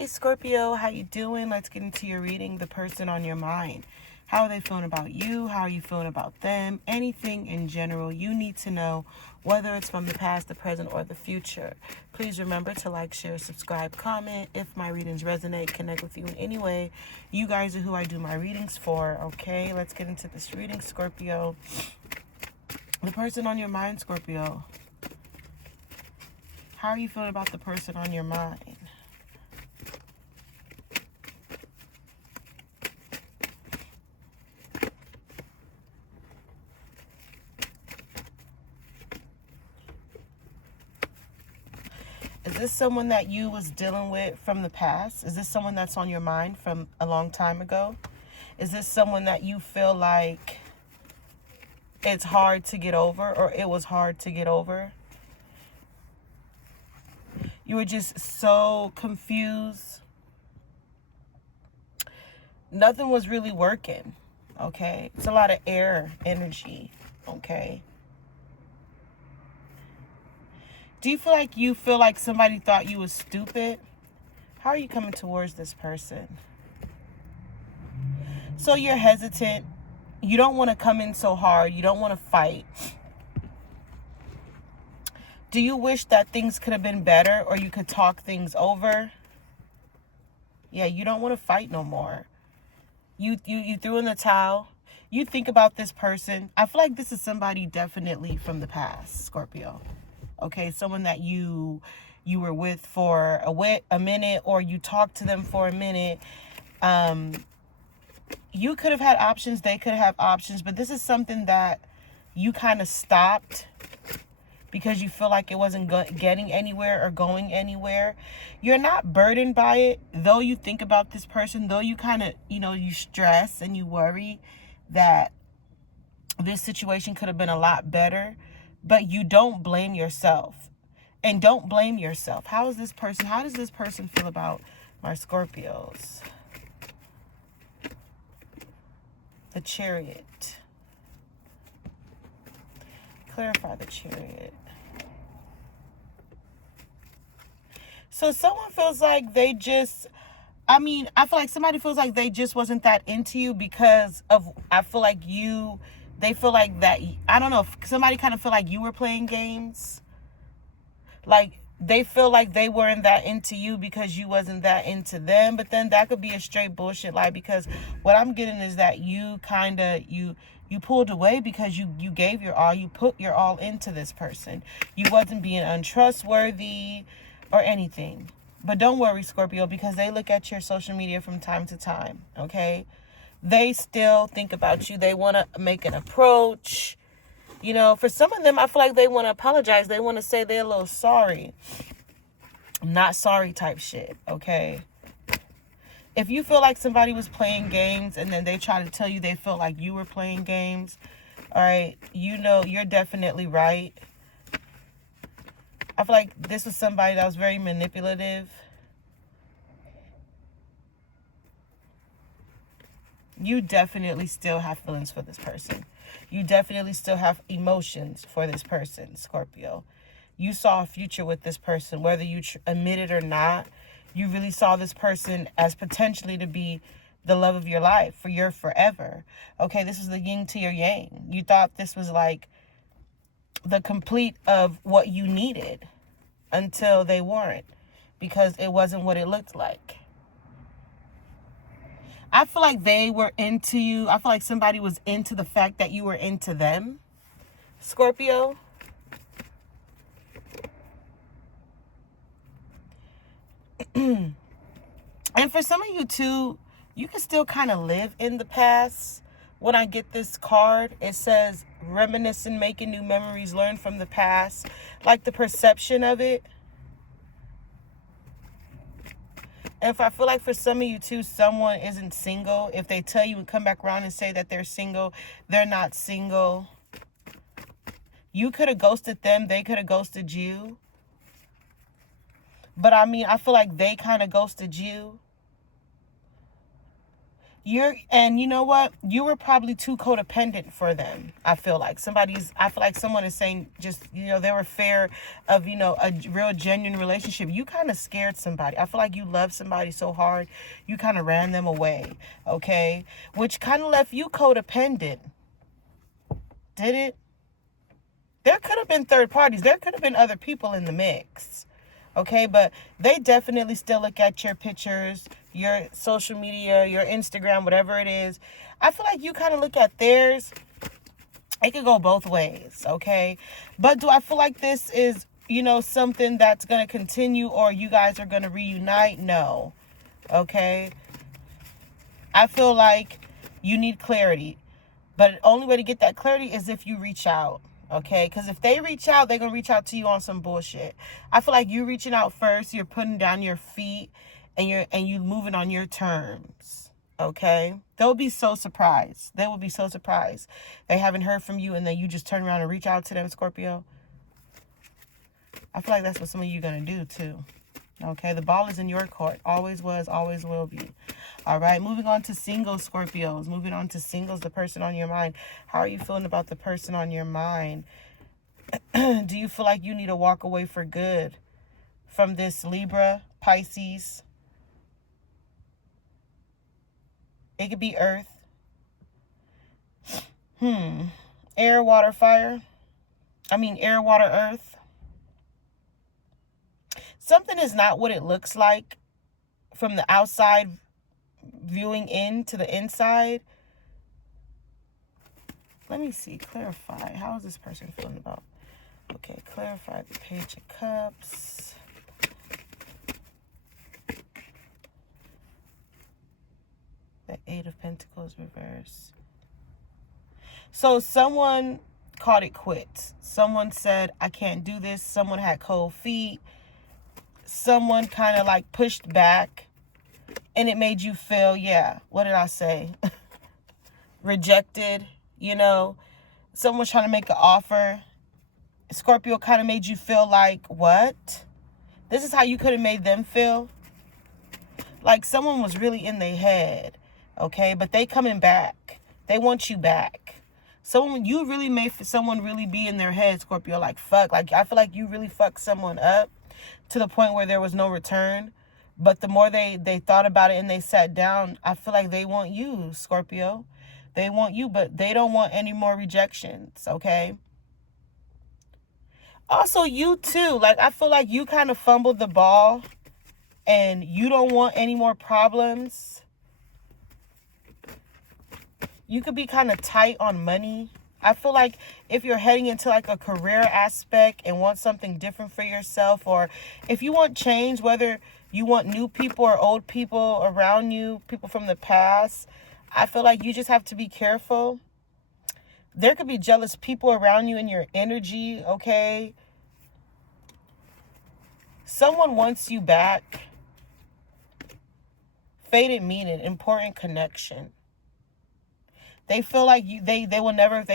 Hey Scorpio, how you doing? Let's get into your reading. The person on your mind. How are they feeling about you? How are you feeling about them? Anything in general you need to know, whether it's from the past, the present, or the future. Please remember to like, share, subscribe, comment. If my readings resonate, connect with you in any way. You guys are who I do my readings for, okay? Let's get into this reading, Scorpio. The person on your mind, Scorpio. How are you feeling about the person on your mind? Is this someone that you was dealing with from the past? Is this someone that's on your mind from a long time ago? Is this someone that you feel like it's hard to get over, or it was hard to get over? You were just so confused. Nothing was really working, okay? It's a lot of air energy, okay? Do you feel like somebody thought you was stupid? How are you coming towards this person? So you're hesitant. You don't want to come in so hard. You don't want to fight. Do you wish that things could have been better, or you could talk things over? Yeah, you don't want to fight no more. You threw in the towel. You think about this person. I feel like this is somebody definitely from the past, Scorpio. Okay, someone that you were with for a minute, or you talked to them for a minute. You could have had options. They could have options. But this is something that you kind of stopped because you feel like it wasn't getting anywhere or going anywhere. You're not burdened by it, though you think about this person, though you kind of, you stress and you worry that this situation could have been a lot better, but you don't blame yourself. And don't blame yourself. How does this person feel about my Scorpios? The Chariot. Clarify the Chariot. So someone feels like I feel like somebody feels like they just wasn't that into you because of, I feel like they feel like that, I don't know, somebody kind of feel like you were playing games. Like, they feel like they weren't that into you because you wasn't that into them. But then that could be a straight bullshit lie, because what I'm getting is that you kind of, you pulled away because you gave your all. You put your all into this person. You wasn't being untrustworthy or anything. But don't worry, Scorpio, because they look at your social media from time to time, okay? They still think about you. They want to make an approach. For some of them, I feel like they want to apologize. They want to say they're a little sorry. Not sorry type shit, okay? If you feel like somebody was playing games and then they try to tell you they felt like you were playing games, all right, you're definitely right. I feel like this was somebody that was very manipulative. You definitely still have feelings for this person. You definitely still have emotions for this person, Scorpio. You saw a future with this person, whether you admit it or not. You really saw this person as potentially to be the love of your life, for your forever. Okay, this is the yin to your yang. You thought this was like the complete of what you needed, until they weren't, because it wasn't what it looked like. I feel like they were into you. I feel like somebody was into the fact that you were into them, Scorpio. And for some of you too, you can still kind of live in the past. When I get this card, it says reminiscing, making new memories, learn from the past. Like the perception of it. And if I feel like for some of you too, someone isn't single, if they tell you and come back around and say that they're single, they're not single. You could have ghosted them. They could have ghosted you. But I feel like they kind of ghosted you. And you know what? You were probably too codependent for them. I feel like someone is saying just, they were fair of, a real genuine relationship. You kind of scared somebody. I feel like you loved somebody so hard, you kind of ran them away. Okay. Which kind of left you codependent. Did it? There could have been third parties. There could have been other people in the mix. Okay, but they definitely still look at your pictures, your social media, your Instagram, whatever it is. I feel like you kind of look at theirs. It could go both ways, okay? But do I feel like this is, something that's going to continue, or you guys are going to reunite? No, okay? I feel like you need clarity. But the only way to get that clarity is if you reach out. Okay, because if they reach out, they're going to reach out to you on some bullshit. I feel like you reaching out first, you're putting down your feet, and you moving on your terms. Okay? They'll be so surprised. They will be so surprised. They haven't heard from you, and then you just turn around and reach out to them, Scorpio. I feel like that's what some of you are going to do, too. Okay? The ball is in your court. Always was, always will be. All right, moving on to singles, Scorpios. Moving on to singles, the person on your mind. How are you feeling about the person on your mind? Do you feel like you need to walk away for good from this Libra, Pisces? It could be Earth. Air, water, fire. Air, water, earth. Something is not what it looks like from the outside viewing in to the inside. Let me see. Clarify. How is this person feeling about? Okay, clarify the Page of Cups. The Eight of Pentacles reverse. So someone called it quits. Someone said, I can't do this. Someone had cold feet. Someone kind of like pushed back. And it made you feel, what did I say? Rejected, Someone's trying to make an offer. Scorpio kind of made you feel like, what? This is how you could have made them feel? Like someone was really in their head, okay? But they coming back. They want you back. You really made someone really be in their head, Scorpio, like fuck. Like I feel like you really fucked someone up to the point where there was no return. But the more they thought about it and they sat down, I feel like they want you, Scorpio. They want you, but they don't want any more rejections, okay? Also, you too. Like, I feel like you kind of fumbled the ball and you don't want any more problems. You could be kind of tight on money. I feel like if you're heading into like a career aspect and want something different for yourself, or if you want change, whether you want new people or old people around you, people from the past, I feel like you just have to be careful. There could be jealous people around you in your energy, okay? Someone wants you back. Fated meaning, important connection. They feel like they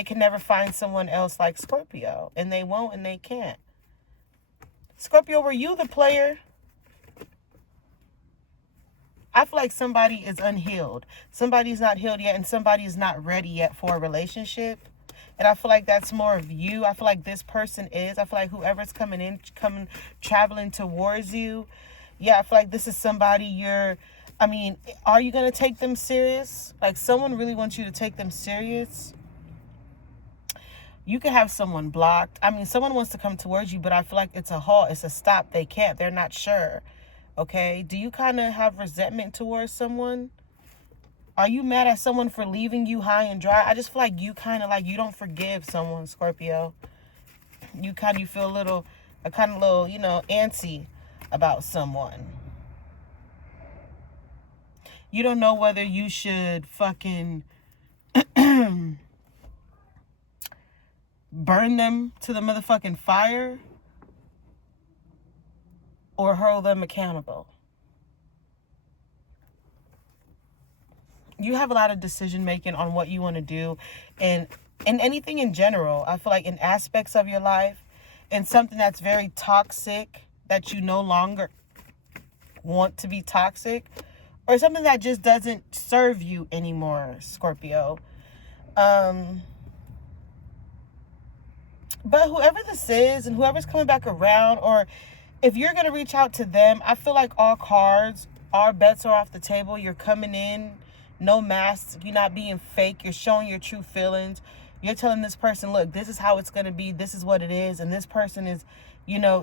can never find someone else like Scorpio. And they won't and they can't. Scorpio, were you the player? I feel like somebody is unhealed. Somebody's not healed yet and somebody's not ready yet for a relationship. And I feel like that's more of you. I feel like this person is. I feel like whoever's traveling towards you. Yeah, I feel like this is somebody are you going to take them serious? Like someone really wants you to take them serious. You can have someone blocked. Someone wants to come towards you, but I feel like it's a halt. It's a stop. They can't. They're not sure. Okay. Do you kind of have resentment towards someone? Are you mad at someone for leaving you high and dry? I just feel like you kind of like you don't forgive someone, Scorpio. You feel a little antsy about someone. You don't know whether you should fucking burn them to the motherfucking fire or hold them accountable. You have a lot of decision making on what you want to do and anything in general. I feel like in aspects of your life and something that's very toxic that you no longer want to be toxic. or something that just doesn't serve you anymore, Scorpio. But whoever this is and whoever's coming back around, or if you're going to reach out to them, I feel like all bets are off the table. You're coming in, no mask. You're not being fake. You're showing your true feelings. You're telling this person, look, this is how it's going to be. This is what it is. And this person is,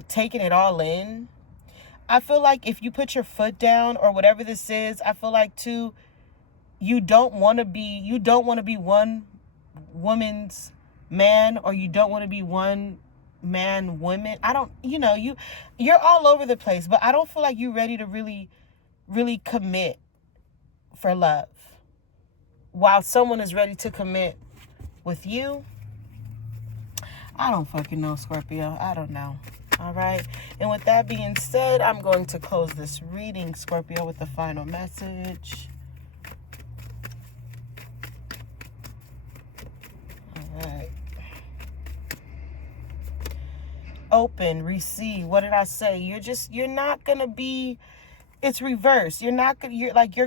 taking it all in. I feel like if you put your foot down or whatever this is, I feel like too, you don't want to be one woman's man, or you don't want to be one man woman. I don't, you're all over the place, but I don't feel like you're ready to really, really commit for love, while someone is ready to commit with you. I don't fucking know, Scorpio. I don't know. All right. And with that being said, I'm going to close this reading, Scorpio, with the final message. All right. Open, receive. What did I say? You're not going to be, it's reverse. You're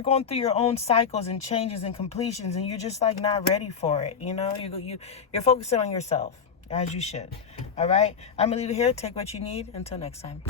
going through your own cycles and changes and completions, and you're just like not ready for it. You're focusing on yourself, as you should. All right. I'm going to leave it here. Take what you need. Until next time.